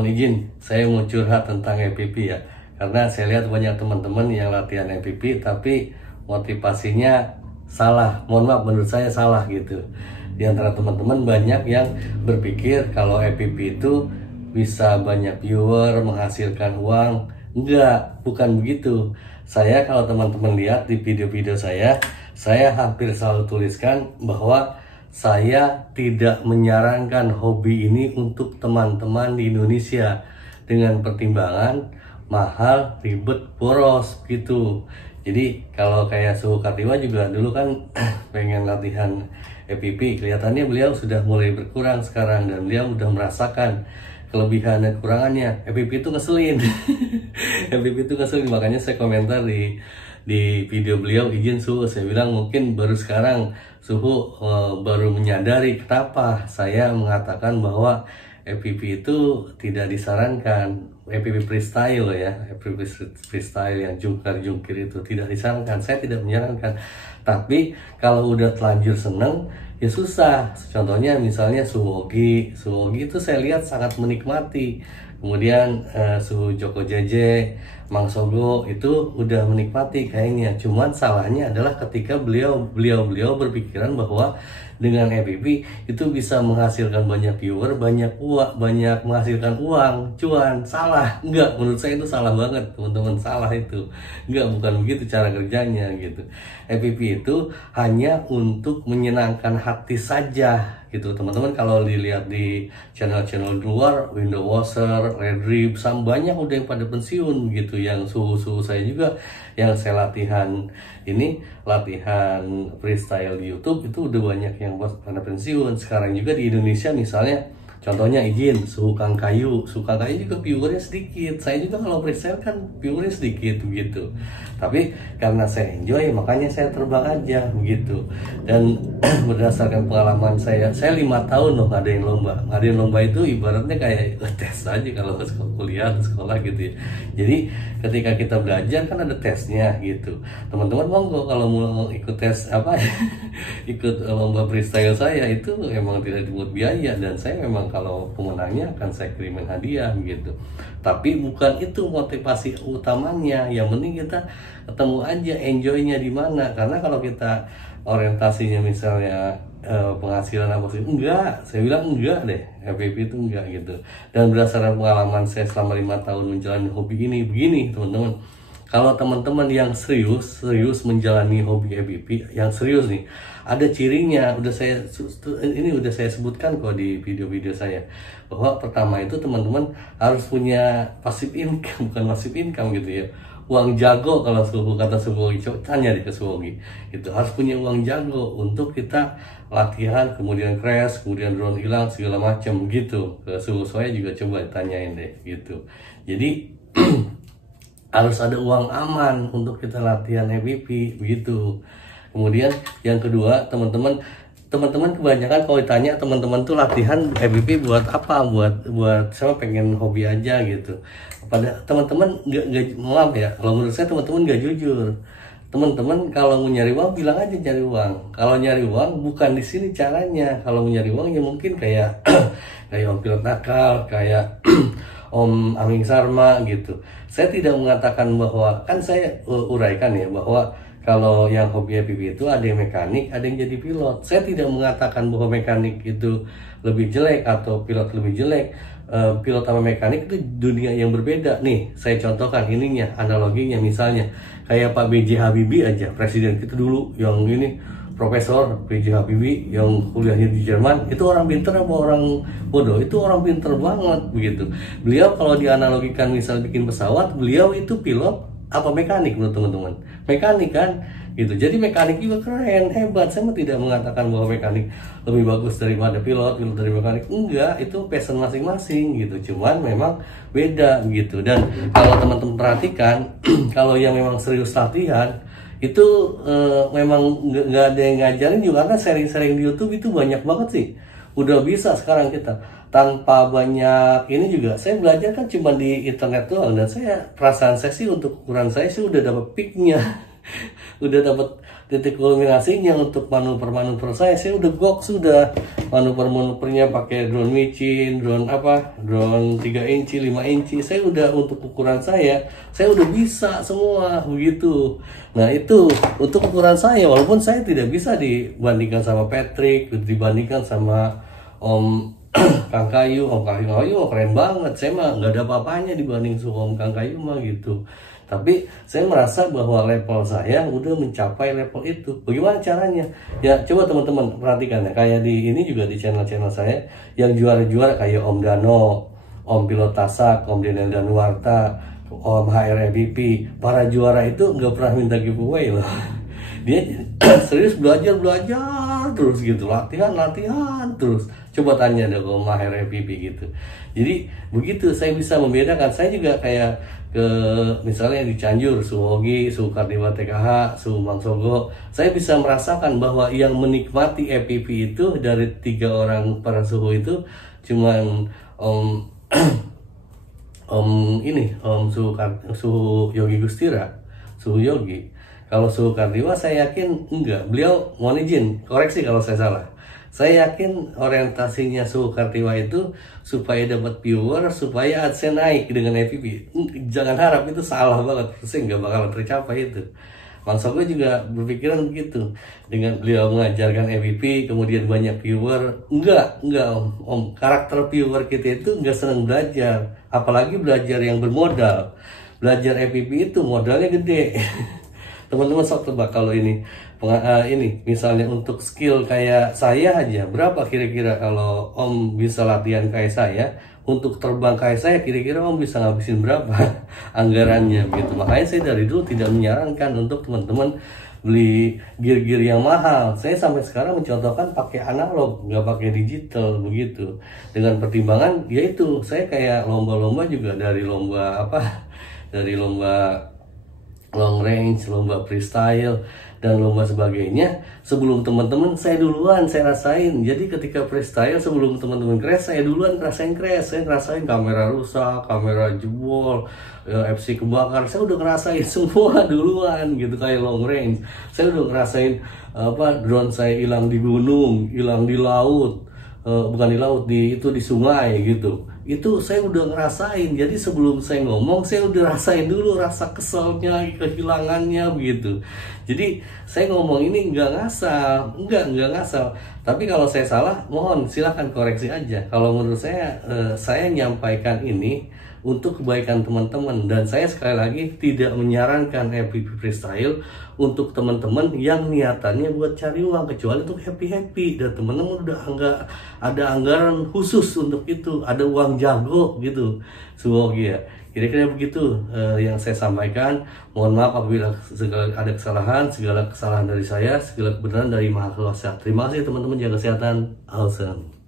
mohon izin, saya mau curhat tentang EPP ya. Karena saya lihat banyak teman-teman yang latihan EPP tapi motivasinya salah. Mohon maaf, menurut saya salah gitu. Di antara teman-teman banyak yang berpikir kalau EPP itu bisa banyak viewer, menghasilkan uang. Enggak, bukan begitu. Saya kalau teman-teman lihat di video-video saya hampir selalu tuliskan bahwa saya tidak menyarankan hobi ini untuk teman-teman di Indonesia dengan pertimbangan mahal, ribet, boros gitu. Jadi kalau kayak Suhu Kartiwa juga dulu kan pengen latihan EPP, kelihatannya beliau sudah mulai berkurang sekarang dan beliau udah merasakan kelebihan dan kekurangannya. EPP itu ngeselin. EPP itu ngeselin, makanya saya komentar di video beliau, izin Suhu, saya bilang mungkin baru sekarang Suhu baru menyadari kenapa saya mengatakan bahwa EPP itu tidak disarankan. EPP freestyle ya, EPP freestyle yang jungkir itu tidak disarankan. Saya tidak menyarankan. Tapi kalau udah telanjur seneng ya susah. Contohnya misalnya Suwogi itu saya lihat sangat menikmati. Kemudian Suhu Joko Jeje, Mang Sogo itu udah menikmati kayaknya. Cuman salahnya adalah ketika beliau berpikiran bahwa dengan EPP itu bisa menghasilkan banyak viewer, banyak menghasilkan uang, cuan. Salah, enggak, menurut saya itu salah banget teman-teman, salah itu. Enggak, bukan begitu cara kerjanya gitu. EPP itu hanya untuk menyenangkan hati saja gitu teman-teman. Kalau dilihat di channel-channel luar, Window Washer, Red Rib, banyak udah yang pada pensiun gitu. Yang suhu saya juga yang saya latihan freestyle di YouTube itu udah banyak yang pada pensiun. Sekarang juga di Indonesia misalnya contohnya izin Suhu Kang Kayu juga viewernya sedikit. Saya juga kalau freestyle kan viewernya sedikit begitu. Tapi karena saya enjoy makanya saya terbang aja begitu. Dan berdasarkan pengalaman saya 5 tahun loh ngadain lomba. Ngadain lomba itu ibaratnya kayak tes aja kalau kuliah atau sekolah gitu ya. Jadi ketika kita belajar kan ada tesnya gitu. Teman-teman monggo kalau mau ikut tes ikut lomba freestyle saya itu emang tidak dibuat biaya, dan saya memang kalau pemenangnya akan saya kirimin hadiah gitu. Tapi bukan itu motivasi utamanya. Yang penting kita ketemu aja enjoynya di mana. Karena kalau kita orientasinya misalnya penghasilan apa sih, enggak, saya bilang enggak deh, EPP itu enggak gitu. Dan berdasarkan pengalaman saya selama 5 tahun menjalani hobi ini begini teman-teman. Kalau teman-teman yang serius menjalani hobi EPP, yang serius nih, ada cirinya. Udah saya sebutkan kok di video-video saya, bahwa pertama itu teman-teman harus punya passive income, bukan passive income gitu ya. Uang jago kalau kata Suwogi, tanya deh ke Suwogi. Itu harus punya uang jago untuk kita latihan, kemudian crash, kemudian drone hilang segala macam gitu. Ke Suhu saya juga coba tanyain deh gitu. Jadi harus ada uang aman untuk kita latihan EPP begitu. Kemudian yang kedua, teman-teman kebanyakan kalau ditanya teman-teman tuh latihan EPP buat apa? Buat saya pengen hobi aja gitu. Pada teman-teman nggak, maaf ya, kalau menurut saya teman-teman nggak jujur. Teman-teman kalau mau nyari uang bilang aja nyari uang. Kalau nyari uang bukan di sini caranya. Kalau mau nyari uang ya mungkin kayak Om Pilot Nakal, kayak Om Aming Sarma gitu. Saya tidak mengatakan bahwa, kan saya uraikan ya bahwa kalau yang hobi EPP itu ada yang mekanik, ada yang jadi pilot. Saya tidak mengatakan bahwa mekanik itu lebih jelek atau pilot lebih jelek. Pilot sama mekanik itu dunia yang berbeda. Nih, saya contohkan analoginya misalnya kayak Pak B.J. Habibie aja, presiden kita dulu yang ini, Profesor B.J. Habibie yang kuliahnya di Jerman, itu orang pinter apa orang bodoh? Itu orang pinter banget begitu. Beliau kalau dianalogikan misal bikin pesawat, beliau itu pilot apa mekanik menurut teman-teman? Mekanik kan gitu. Jadi mekanik juga keren, hebat. Saya tidak mengatakan bahwa mekanik lebih bagus daripada pilot dari mekanik. Enggak, itu passion masing-masing gitu. Cuman memang beda gitu. Dan kalau teman-teman perhatikan kalau yang memang serius latihan itu memang nggak ada yang ngajarin juga, karena sharing-sharing di YouTube itu banyak banget sih. Udah bisa sekarang kita tanpa banyak ini juga. Saya belajar kan cuma di internet doang, dan perasaan saya sih untuk ukuran saya sih udah dapat peaknya. Udah dapat titik kulminasinya untuk manuver-manuver saya udah gok, sudah manuver-manuvernya pakai drone micin, drone 3 inci, 5 inci, saya udah untuk ukuran saya udah bisa semua begitu. Nah itu untuk ukuran saya, walaupun saya tidak bisa dibandingkan sama Patrick, dibandingkan sama Om Kang Kayu. Om Kayu keren banget, saya mah nggak ada apa-apanya dibanding Om Kang Kayu mah gitu. Tapi saya merasa bahwa level saya udah mencapai level itu. Bagaimana caranya? Ya coba teman-teman perhatikan ya, kayak di ini juga di channel-channel saya yang juara-juara kayak Om Dano, Om Pilot Tasak, Om Denen Danuarta, Om HRMVP, para juara itu nggak pernah minta giveaway loh. Dia serius belajar terus gitu, latihan terus. Coba tanya deh ke Om HRMVP gitu. Jadi begitu saya bisa membedakan. Saya juga kayak ke misalnya di Cianjur, Suhu Hogi, Suhu Kardiwa TKH, Suhu Mangsogo, saya bisa merasakan bahwa yang menikmati EPP itu dari 3 orang para suhu itu cuman Suhu Yogi Gustira, Suhu Yogi. Kalau Suhu Kardiwa saya yakin enggak, beliau mohon izin koreksi kalau saya salah. Saya yakin orientasinya Suhu Kartiwa itu supaya dapat viewer, supaya AdSense naik dengan EPP. Jangan harap, itu salah banget, saya nggak bakal tercapai itu. Bang Sogo juga berpikiran begitu. Dengan beliau mengajarkan EPP, kemudian banyak viewer. Enggak om. Karakter viewer kita itu nggak senang belajar. Apalagi belajar yang bermodal. Belajar EPP itu modalnya gede. Teman-teman sok tebak kalau ini misalnya untuk skill kayak saya aja, berapa kira-kira kalau Om bisa latihan kayak saya, untuk terbang kayak saya kira-kira Om bisa ngabisin berapa anggarannya gitu. Makanya saya dari dulu tidak menyarankan untuk teman-teman beli gear-gear yang mahal. Saya sampai sekarang mencontohkan pakai analog, nggak pakai digital begitu. Dengan pertimbangan yaitu saya kayak lomba-lomba juga, dari lomba long range, lomba freestyle, dan lomba sebagainya. Sebelum teman-teman saya duluan, saya rasain. Jadi ketika freestyle sebelum teman-teman crash, saya duluan ngerasain crash. Saya ngerasain kamera rusak, kamera jebol, FC kebakar. Saya udah ngerasain semua duluan gitu. Kayak long range, saya udah ngerasain drone saya hilang di gunung, hilang di laut, bukan di laut, di sungai gitu. Itu saya udah ngerasain. Jadi sebelum saya ngomong, saya udah rasain dulu rasa keselnya, kehilangannya begitu. Jadi saya ngomong ini nggak ngasal, nggak ngasal. Tapi kalau saya salah, mohon silahkan koreksi aja. Kalau menurut saya nyampaikan ini untuk kebaikan teman-teman, dan saya sekali lagi tidak menyarankan EPP freestyle untuk teman-teman yang niatannya buat cari uang, kecuali untuk happy dan teman-teman udah nggak ada anggaran khusus untuk itu, ada uang jago gitu. Semoga ya kira-kira begitu yang saya sampaikan. Mohon maaf apabila ada kesalahan, segala kesalahan dari saya, segala kebenaran dari Maha Kuasa. Terima kasih teman-teman, jaga kesehatan. Awesome.